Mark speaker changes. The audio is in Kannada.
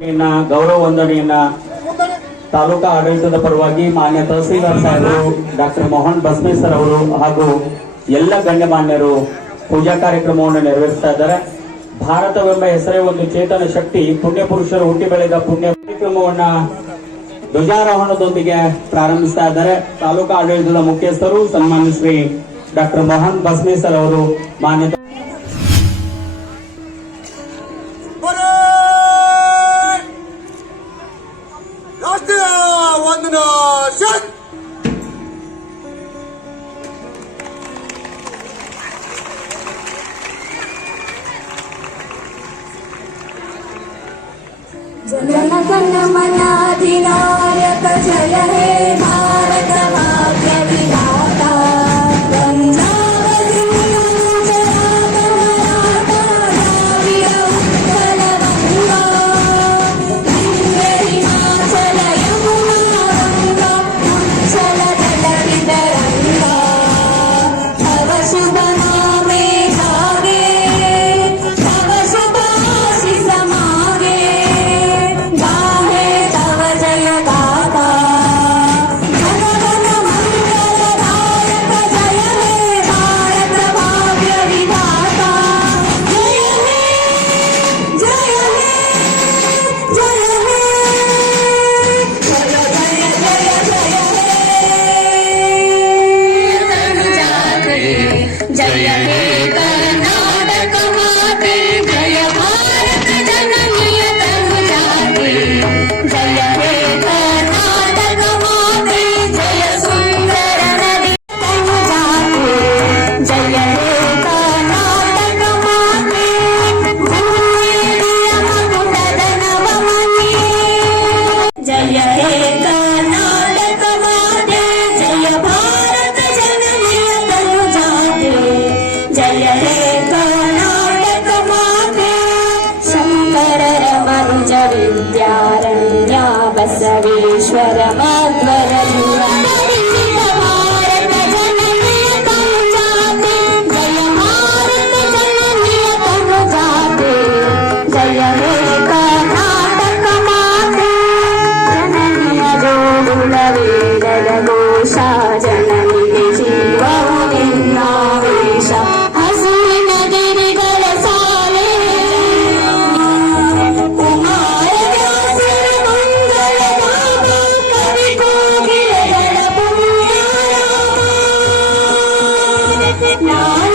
Speaker 1: ಗೌರವ ವಂದನೆಯನ್ನ ತಾಲೂಕಾ ಆಡಳಿತದ ಪರವಾಗಿ ಮಾನ್ಯ ತಹಸೀಲ್ದಾರ್ ಸಾಹೇಬರು, ಡಾಕ್ಟರ್ ಮೋಹನ್ ಬಸವೇಶ್ವರ್ ಅವರು ಹಾಗೂ ಎಲ್ಲ ಗಣ್ಯಮಾನ್ಯರು ಪೂಜಾ ಕಾರ್ಯಕ್ರಮವನ್ನು ನೆರವೇರಿಸ್ತಾ ಇದ್ದಾರೆ. ಭಾರತವೆಂಬ ಹೆಸರೇ ಒಂದು ಚೇತನ ಶಕ್ತಿ, ಪುಣ್ಯ ಪುರುಷರು ಹುಟ್ಟಿ ಬೆಳೆದ ಪುಣ್ಯ ಕಾರ್ಯಕ್ರಮವನ್ನ ಧ್ವಜಾರೋಹಣದೊಂದಿಗೆ ಪ್ರಾರಂಭಿಸ್ತಾ ಇದ್ದಾರೆ. ತಾಲೂಕಾ ಆಡಳಿತದ ಮುಖ್ಯಸ್ಥರು, ಸನ್ಮಾನ್ಯ ಶ್ರೀ ಡಾಕ್ಟರ್ ಮೋಹನ್ ಬಸವೇಶ್ವರ್ ಅವರು ಮಾನ್ಯ
Speaker 2: Captain! Zalana zalana manadina yata विद्यारण्या Basaveshwar माध्वरन्या Vietnam.